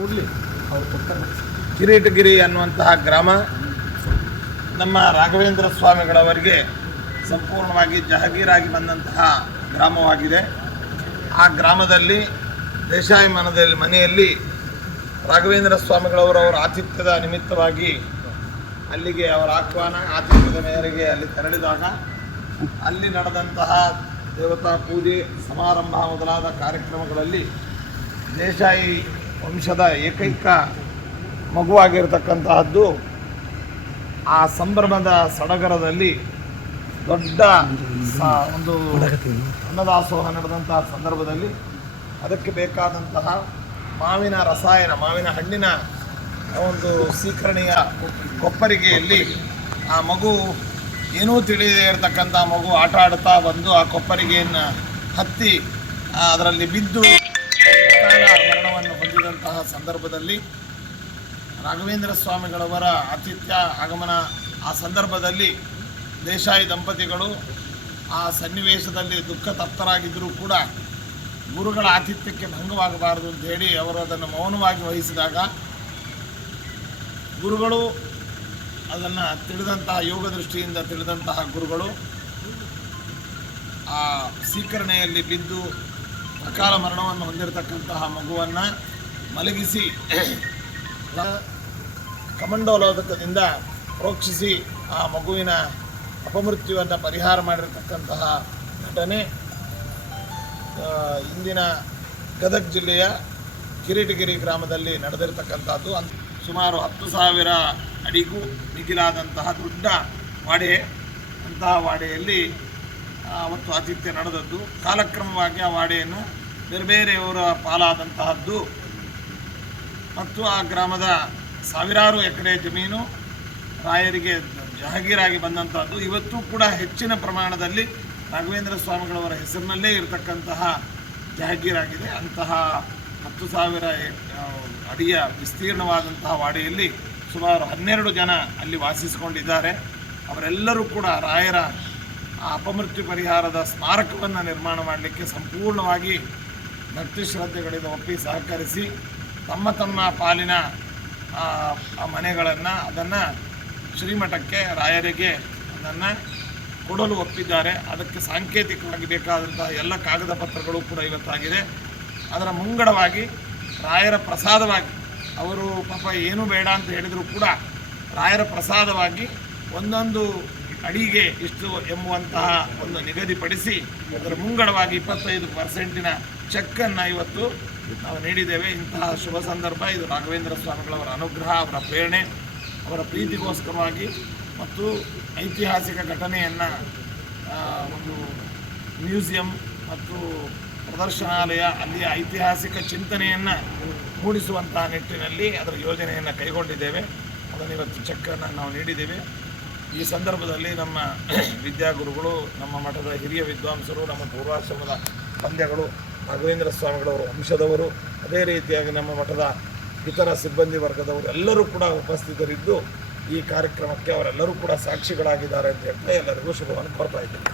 ಕೂಡಲಿ ಕಿರೀಟಗಿರಿ ಅನ್ನುವಂತಹ ಗ್ರಾಮ ನಮ್ಮ ರಾಘವೇಂದ್ರ ಸ್ವಾಮಿಗಳವರಿಗೆ ಸಂಪೂರ್ಣವಾಗಿ ಜಹಗೀರಾಗಿ ಬಂದಂತಹ ಗ್ರಾಮವಾಗಿದೆ. ಆ ಗ್ರಾಮದಲ್ಲಿ ದೇಶಾಯಿ ಮನದಲ್ಲಿ ಮನೆಯಲ್ಲಿ ರಾಘವೇಂದ್ರ ಸ್ವಾಮಿಗಳವರವರ ಆತಿಥ್ಯದ ನಿಮಿತ್ತವಾಗಿ ಅಲ್ಲಿಗೆ ಅವರ ಆಹ್ವಾನ, ಆತಿಥ್ಯದ ಮೇರೆಗೆ ಅಲ್ಲಿ ತೆರಳಿದಾಗ ಅಲ್ಲಿ ನಡೆದಂತಹ ದೇವತಾ ಪೂಜೆ ಸಮಾರಂಭ ಮೊದಲಾದ ಕಾರ್ಯಕ್ರಮಗಳಲ್ಲಿ ದೇಶಾಯಿ ವಂಶದ ಏಕೈಕ ಮಗುವಾಗಿರತಕ್ಕಂತಹದ್ದು ಆ ಸಂಭ್ರಮದ ಸಡಗರದಲ್ಲಿ ದೊಡ್ಡ ಒಂದು ಅನ್ನದಾಸೋಹ ನಡೆದಂತಹ ಸಂದರ್ಭದಲ್ಲಿ ಅದಕ್ಕೆ ಬೇಕಾದಂತಹ ಮಾವಿನ ರಸಾಯನ, ಮಾವಿನ ಹಣ್ಣಿನ ಒಂದು ಸ್ವೀಕರಣೆಯ ಕೊಪ್ಪರಿಗೆಯಲ್ಲಿ ಆ ಮಗು ಏನೂ ತಿಳಿಯದೇ ಇರತಕ್ಕಂಥ ಮಗು ಆಟ ಆಡ್ತಾ ಬಂದು ಆ ಕೊಪ್ಪರಿಗೆಯನ್ನು ಹತ್ತಿ ಅದರಲ್ಲಿ ಬಿದ್ದು ಅಕಾಲ ಸಂದರ್ಭದಲ್ಲಿ ರಾಘವೇಂದ್ರ ಸ್ವಾಮಿಗಳವರ ಆತಿಥ್ಯ ಆಗಮನ ಆ ಸಂದರ್ಭದಲ್ಲಿ ದೇಶಾಯಿ ದಂಪತಿಗಳು ಆ ಸನ್ನಿವೇಶದಲ್ಲಿ ದುಃಖ ತಪ್ತರಾಗಿದ್ದರೂ ಕೂಡ ಗುರುಗಳ ಆತಿಥ್ಯಕ್ಕೆ ಭಂಗವಾಗಬಾರದು ಅಂತ ಹೇಳಿ ಅವರು ಅದನ್ನು ಮೌನವಾಗಿ ವಹಿಸಿದಾಗ ಗುರುಗಳು ಅದನ್ನು ತಿಳಿದಂತಹ ಯೋಗ ದೃಷ್ಟಿಯಿಂದ ತಿಳಿದಂತಹ ಗುರುಗಳು ಆ ಸ್ವೀಕರಣೆಯಲ್ಲಿ ಬಿದ್ದು ಅಕಾಲ ಮರಣವನ್ನು ಹೊಂದಿರತಕ್ಕಂತಹ ಮಗುವನ್ನು ಮಲಗಿಸಿ ಕಮಂಡೋಲೋದಕದಿಂದ ಪ್ರೋಕ್ಷಿಸಿ ಆ ಮಗುವಿನ ಅಪಮೃತ್ಯುವನ್ನು ಪರಿಹಾರ ಮಾಡಿರತಕ್ಕಂತಹ ಘಟನೆ. ಇಂದಿನ ಗದಗ ಜಿಲ್ಲೆಯ ಕಿರೀಟಗಿರಿ ಗ್ರಾಮದಲ್ಲಿ ನಡೆದಿರತಕ್ಕಂಥದ್ದು. ಅಂತ ಸುಮಾರು ಹತ್ತು ಸಾವಿರ ಅಡಿಗೂ ಮಿಗಿಲಾದಂತಹ ದೊಡ್ಡ ವಾಡೆ. ಅಂತಹ ವಾಡೆಯಲ್ಲಿ ಅವತ್ತು ಆತಿಥ್ಯ ನಡೆದದ್ದು. ಕಾಲಕ್ರಮವಾಗಿ ಆ ವಾಡೆಯನ್ನು ಬೇರೆ ಬೇರೆಯವರ ಪಾಲಾದಂತಹದ್ದು. ಮತ್ತು ಆ ಗ್ರಾಮದ ಸಾವಿರಾರು ಎಕರೆ ಜಮೀನು ರಾಯರಿಗೆ ಜಹಗೀರಾಗಿ ಬಂದಂಥದ್ದು ಇವತ್ತು ಕೂಡ ಹೆಚ್ಚಿನ ಪ್ರಮಾಣದಲ್ಲಿ ರಾಘವೇಂದ್ರ ಸ್ವಾಮಿಗಳವರ ಹೆಸರಿನಲ್ಲೇ ಇರತಕ್ಕಂತಹ ಜಹಗೀರಾಗಿದೆ. ಅಂತಹ ಹತ್ತು ಸಾವಿರ ಅಡಿಯ ವಿಸ್ತೀರ್ಣವಾದಂತಹ ವಾಡಿಯಲ್ಲಿ ಸುಮಾರು ಹನ್ನೆರಡು ಜನ ಅಲ್ಲಿ ವಾಸಿಸಿಕೊಂಡಿದ್ದಾರೆ. ಅವರೆಲ್ಲರೂ ಕೂಡ ರಾಯರ ಅಪಮೃತ್ಯು ಪರಿಹಾರದ ಸ್ಮಾರಕವನ್ನು ನಿರ್ಮಾಣ ಮಾಡಲಿಕ್ಕೆ ಸಂಪೂರ್ಣವಾಗಿ ಭಕ್ತಿ ಶ್ರದ್ಧೆಗಳಿಂದ ಒಪ್ಪಿ ಸಹಕರಿಸಿ ತಮ್ಮ ತಮ್ಮ ಪಾಲಿನ ಮನೆಗಳನ್ನು, ಅದನ್ನು ಶ್ರೀಮಠಕ್ಕೆ, ರಾಯರಿಗೆ ಅದನ್ನು ಕೊಡಲು ಒಪ್ಪಿದ್ದಾರೆ. ಅದಕ್ಕೆ ಸಾಂಕೇತಿಕವಾಗಿ ಬೇಕಾದಂತಹ ಎಲ್ಲ ಕಾಗದ ಪತ್ರಗಳು ಕೂಡ ಇವತ್ತಾಗಿದೆ. ಅದರ ಮುಂಗಡವಾಗಿ ರಾಯರ ಪ್ರಸಾದವಾಗಿ, ಅವರು ಪಾಪ ಏನೂ ಬೇಡ ಅಂತ ಹೇಳಿದರೂ ಕೂಡ ರಾಯರ ಪ್ರಸಾದವಾಗಿ ಒಂದೊಂದು ಅಡಿಗೆ ಇಷ್ಟು ಎಂಬುವಂತಹ ಒಂದು ನಿಗದಿಪಡಿಸಿ ಅದರ ಮುಂಗಡವಾಗಿ ಇಪ್ಪತ್ತೈದು ಪರ್ಸೆಂಟಿನ ಚೆಕ್ಕನ್ನು ಇವತ್ತು ನಾವು ನೀಡಿದ್ದೇವೆ ಇಂತಹ ಶುಭ ಸಂದರ್ಭ. ಇದು ರಾಘವೇಂದ್ರ ಸ್ವಾಮಿಗಳವರ ಅನುಗ್ರಹ, ಅವರ ಪ್ರೇರಣೆ, ಅವರ ಪ್ರೀತಿಗೋಸ್ಕರವಾಗಿ ಮತ್ತು ಐತಿಹಾಸಿಕ ಘಟನೆಯನ್ನು ಒಂದು ಮ್ಯೂಸಿಯಂ ಮತ್ತು ಪ್ರದರ್ಶನಾಲಯ, ಅಲ್ಲಿಯ ಐತಿಹಾಸಿಕ ಚಿಂತನೆಯನ್ನು ಮೂಡಿಸುವಂತಹ ನಿಟ್ಟಿನಲ್ಲಿ ಅದರ ಯೋಜನೆಯನ್ನು ಕೈಗೊಂಡಿದ್ದೇವೆ. ಅದನ್ನು ಇವತ್ತು ಚೆಕ್ಕನ್ನು ನಾವು ನೀಡಿದ್ದೇವೆ. ಈ ಸಂದರ್ಭದಲ್ಲಿ ನಮ್ಮ ವಿದ್ಯಾಗುರುಗಳು, ನಮ್ಮ ಮಠದ ಹಿರಿಯ ವಿದ್ವಾಂಸರು, ನಮ್ಮ ಪೂರ್ವಾಶ್ರಮದ ಪಂದ್ಯಗಳು ರಾಘವೇಂದ್ರ ಸ್ವಾಮಿಗಳವರು ವಂಶದವರು, ಅದೇ ರೀತಿಯಾಗಿ ನಮ್ಮ ಮಠದ ಇತರ ಸಿಬ್ಬಂದಿ ವರ್ಗದವರು ಎಲ್ಲರೂ ಕೂಡ ಉಪಸ್ಥಿತರಿದ್ದು ಈ ಕಾರ್ಯಕ್ರಮಕ್ಕೆ ಅವರೆಲ್ಲರೂ ಕೂಡ ಸಾಕ್ಷಿಗಳಾಗಿದ್ದಾರೆ ಅಂತ ಹೇಳ್ತಾ ಎಲ್ಲರಿಗೂ ಶುಭವನ್ನು ಕೋರ್ತಾ ಇದ್ದೇನೆ.